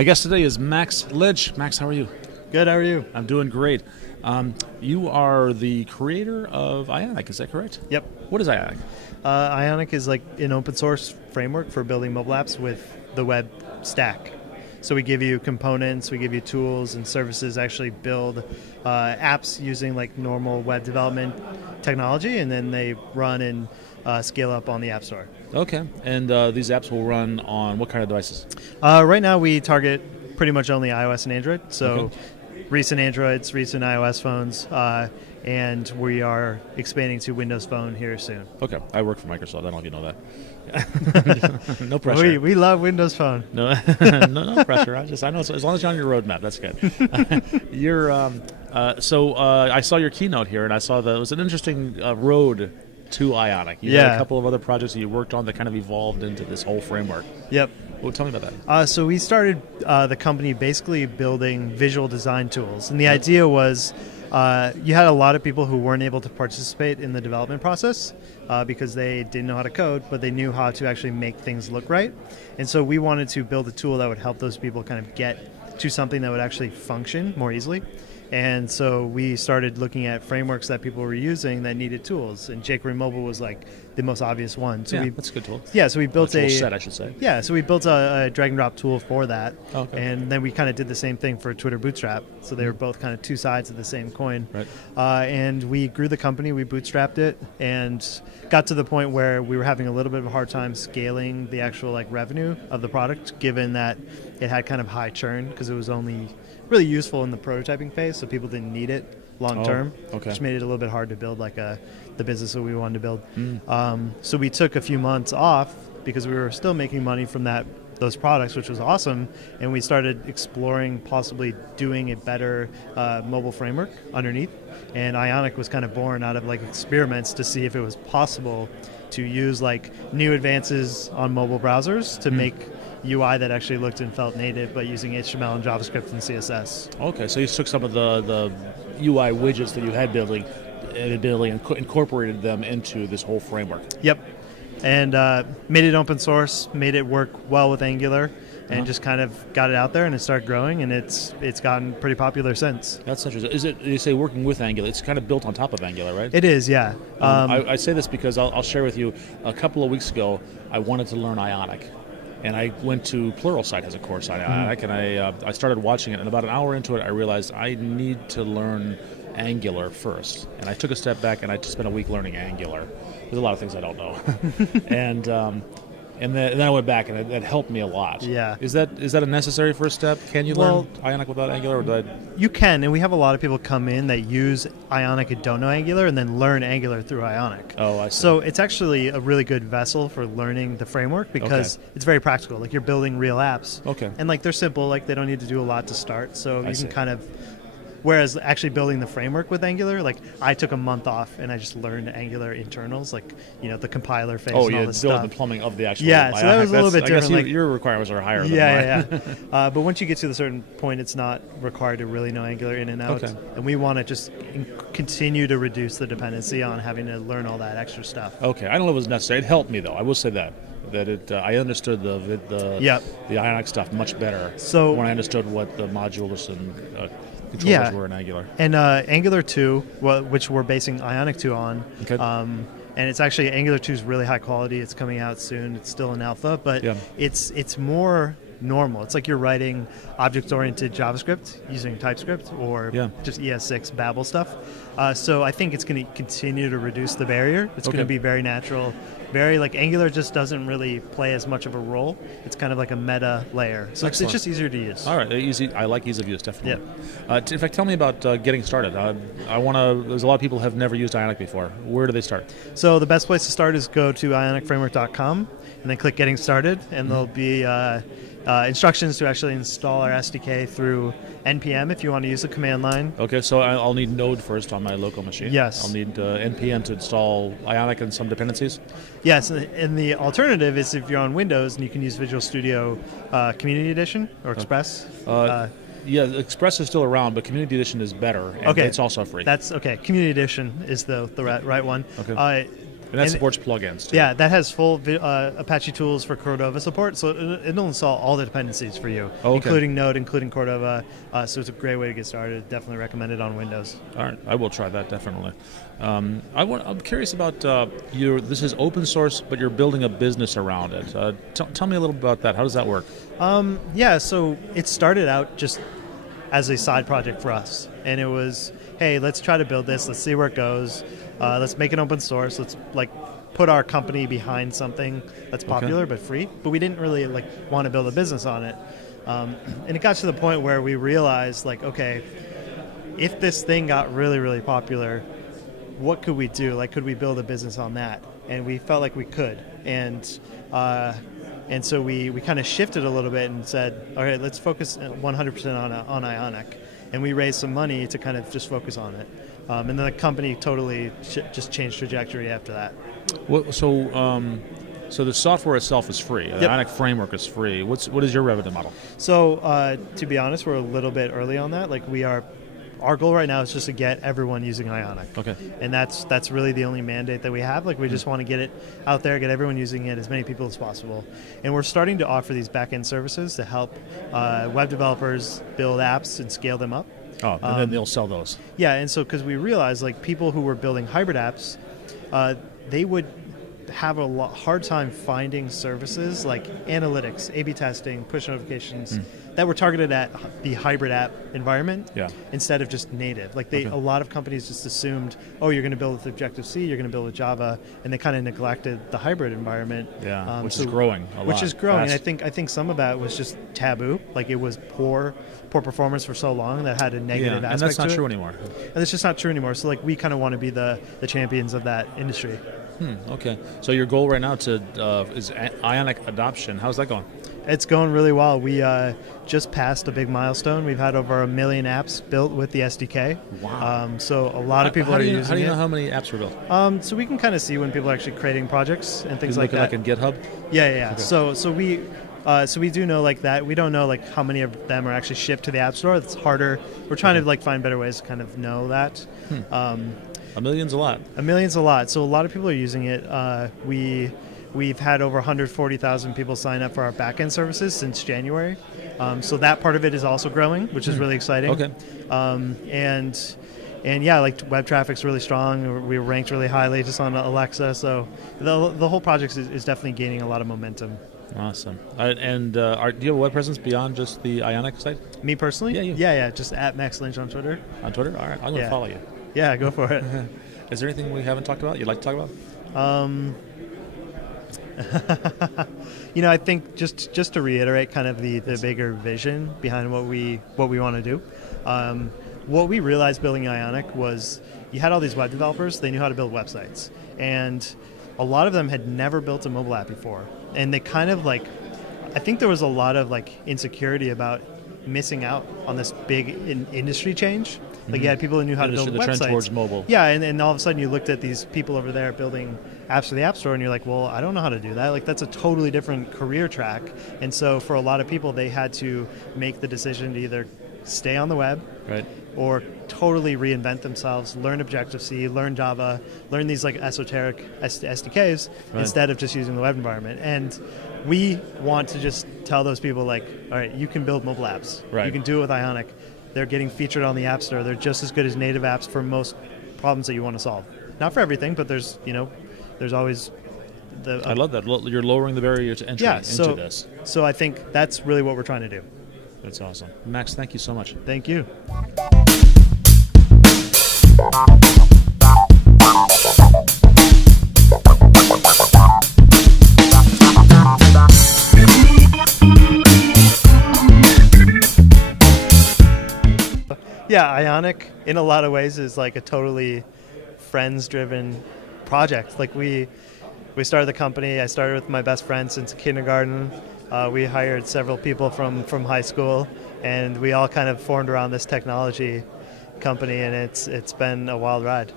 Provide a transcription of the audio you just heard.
My guest today is Max Lynch. Max, how are you? Good, how are you? I'm doing great. You are the creator of Ionic, is that correct? Yep. What is Ionic? Ionic is like an open source framework for building mobile apps with the web stack. So we give you components, we give you tools and services to actually build apps using like normal web development technology, and then they run and scale up on the App Store. Okay. And these apps will run on what kind of devices? Right now we target pretty much only iOS and Android. So Okay. recent Androids, recent iOS phones, and we are expanding to Windows Phone here soon. Okay. I work for Microsoft. I don't know if you know that. No pressure. We love Windows Phone. No, no pressure. I know as long as you're on your roadmap, that's good. I saw your keynote here, and I saw that it was an interesting road to Ionic. You had a couple of other projects that you worked on that kind of evolved into this whole framework. Yep. Well, tell me about that. So we started the company basically building visual design tools, and the idea was you had a lot of people who weren't able to participate in the development process because they didn't know how to code, but they knew how to actually make things look right. And so we wanted to build a tool that would help those people kind of get to something that would actually function more easily. And so we started looking at frameworks that people were using that needed tools, and jQuery Mobile was like the most obvious one. So that's a good tool. Yeah, so we built a tool set, I should say. Yeah, so we built a drag and drop tool for that. Okay. And then we kind of did the same thing for Twitter Bootstrap. So they were both kind of two sides of the same coin. Right. And we grew the company, we bootstrapped it, and got to the point where we were having a little bit of a hard time scaling the actual like revenue of the product, given that it had kind of high churn because it was only really useful in the prototyping phase, so people didn't need it long term, which made it a little bit hard to build like the business that we wanted to build. So we took a few months off because we were still making money from those products, which was awesome, and we started exploring possibly doing a better mobile framework underneath. And Ionic was kind of born out of like experiments to see if it was possible to use like new advances on mobile browsers to make UI that actually looked and felt native, but using HTML and JavaScript and CSS. Okay, so you took some of the UI widgets that you had building and incorporated them into this whole framework. Yep, and made it open source, made it work well with Angular, and just kind of got it out there, and it started growing, and it's gotten pretty popular since. That's interesting. Is it, you say working with Angular, it's kind of built on top of Angular, right? It is, yeah. I say this because I'll share with you, a couple of weeks ago, I wanted to learn Ionic. And I went to Pluralsight as a course on Ionic, and I started watching it. And about an hour into it, I realized I need to learn Angular first. And I took a step back, and I just spent a week learning Angular. There's a lot of things I don't know. and then I went back, and it helped me a lot. Yeah. Is that a necessary first step? Can you learn Ionic without Angular? Or You can, and we have a lot of people come in that use Ionic and don't know Angular, and then learn Angular through Ionic. Oh, I see. So it's actually a really good vessel for learning the framework because it's very practical. Like you're building real apps. Okay. And like they're simple, like they don't need to do a lot to start. So you see. can kind of. Whereas actually building the framework with Angular, like I took a month off and I just learned Angular internals, like the compiler phase and all this stuff. Build the plumbing of the actual. Yeah, so that was a little bit different. I guess your requirements are higher. Yeah, than mine. yeah. But once you get to a certain point, it's not required to really know Angular in and out. Okay. And we want to just continue to reduce the dependency on having to learn all that extra stuff. Okay, I don't know if it was necessary. It helped me though. I will say that I understood the Ionic stuff much better. So when I understood what the modules and controllers were in Angular. And Angular 2, which we're basing Ionic 2 on, and it's actually Angular 2 is really high quality. It's coming out soon. It's still in alpha, but it's more normal. It's like you're writing object-oriented JavaScript using TypeScript or just ES6 Babel stuff. So I think it's going to continue to reduce the barrier. It's going to be very natural. Very like Angular just doesn't really play as much of a role. It's kind of like a meta layer. So it's just easier to use. All right, easy. I like ease of use, definitely. In fact, tell me about getting started. There's a lot of people who have never used Ionic before. Where do they start? So the best place to start is go to ionicframework.com and then click Getting Started, and there'll be instructions to actually install our SDK through NPM if you want to use the command line. Okay, so I'll need Node first on my local machine. Yes. I'll need NPM to install Ionic and some dependencies. Yes, and the alternative is if you're on Windows and you can use Visual Studio Community Edition or Express. Express is still around, but Community Edition is better. And it's also free. That's okay. Community Edition is the right one. Okay. And that supports plugins, too. Yeah, that has full Apache tools for Cordova support, so it'll install all the dependencies for you, including Node, including Cordova. So it's a great way to get started. Definitely recommend it on Windows. All right, I will try that definitely. I'm curious about this is open source, but you're building a business around it. Tell me a little about that. How does that work? Yeah, so it started out just as a side project for us, and it was, hey, let's try to build this. Let's see where it goes. Let's make it open source. Let's put our company behind something that's popular but free. But we didn't really want to build a business on it. And it got to the point where we realized okay, if this thing got really, really popular, what could we do? Could we build a business on that? And we felt like we could. And so we kind of shifted a little bit and said, all right, let's focus 100% on Ionic. And we raised some money to kind of just focus on it. And then the company totally just changed trajectory after that. Well, so the software itself is free. The Ionic framework is free. What is your revenue model? So to be honest, we're a little bit early on that. Our goal right now is just to get everyone using Ionic. Okay. And that's really the only mandate that we have. We just want to get it out there, get everyone using it, as many people as possible. And we're starting to offer these back-end services to help web developers build apps and scale them up. Oh, and then they'll sell those. Yeah, and so because we realized people who were building hybrid apps, they would have a hard time finding services like analytics, A/B testing, push notifications that were targeted at the hybrid app environment instead of just native. A lot of companies just assumed, oh, you're going to build with Objective-C, you're going to build with Java, and they kind of neglected the hybrid environment. Yeah, which is growing a lot. Which is growing. And I think some of that was just taboo. It was poor performance for so long that had a negative aspect to it. And that's not true anymore. And it's just not true anymore. So we kind of want to be the champions of that industry. Okay. So your goal right now is Ionic adoption. How's that going? It's going really well. We just passed a big milestone. We've had over 1 million apps built with the SDK. Wow. So a lot of people are using it. How do you know how many apps were built? So we can kind of see when people are actually creating projects and things like that. Like in GitHub? Yeah. Okay. So we do know that. We don't know how many of them are actually shipped to the App Store. It's harder. We're trying to find better ways to kind of know that. 1 million's a lot. 1 million's a lot. So a lot of people are using it. We've had over 140,000 people sign up for our backend services since January. So that part of it is also growing, which is really exciting. Okay. And yeah, web traffic's really strong. We ranked really highly just on Alexa. So the whole project is definitely gaining a lot of momentum. Awesome. Do you have a web presence beyond just the Ionic site? Me personally? Yeah, you. Yeah. Just at Max Lynch on Twitter. On Twitter? All right. I'm going to follow you. Yeah, go for it. Is there anything we haven't talked about you'd like to talk about? I think just to reiterate kind of the bigger vision behind what we want to do. What we realized building Ionic was you had all these web developers, they knew how to build websites. And a lot of them had never built a mobile app before. And they kind of I think there was a lot of insecurity about missing out on this big industry change. You had people who knew how to build websites. The trend towards mobile. Yeah, and all of a sudden you looked at these people over there building apps for the App Store, and you're like, well, I don't know how to do that. That's a totally different career track. And so for a lot of people, they had to make the decision to either stay on the web or totally reinvent themselves, learn Objective-C, learn Java, learn these esoteric SDKs instead of just using the web environment. And we want to just tell those people all right, you can build mobile apps. You can do it with Ionic. They're getting featured on the App Store. They're just as good as native apps for most problems that you want to solve. Not for everything, but there's always the... I love that. You're lowering the barrier to entry into this. So I think that's really what we're trying to do. That's awesome. Max, thank you so much. Thank you. Yeah, Ionic, in a lot of ways, is a totally friends-driven project. We started the company. I started with my best friend since kindergarten. We hired several people from high school, and we all kind of formed around this technology company, and it's been a wild ride.